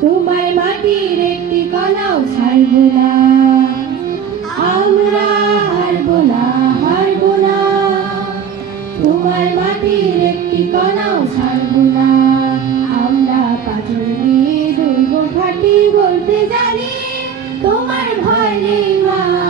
তোমার মাটির একটি কণাও ছাড়ব না। আমরা হারব না হারব না। তোমার মাটির একটি কণাও ছাড়ব না। আমরা পাথর দুর্গ ঘাটি বলতে জানি, তোমার ভয় নেই মা।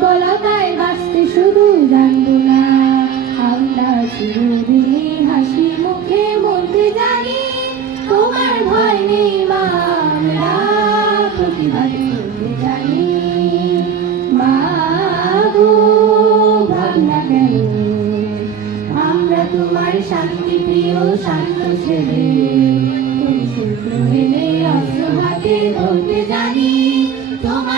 দুর্বলতায় বাঁচতে শুধু জানব না। আমরা চিরদিনই হাসি মুখে বলতে জানি, তোমার ভয় নেই মা, আমরা প্রতিবাদ জানি। মা গো ভাবনা কেন, আমরা তোমার শান্তি প্রিয়, শান্ত ছেলে। তুমি সূত্র এনে অস্ত্র হাতে ধরতে জানি, তোমার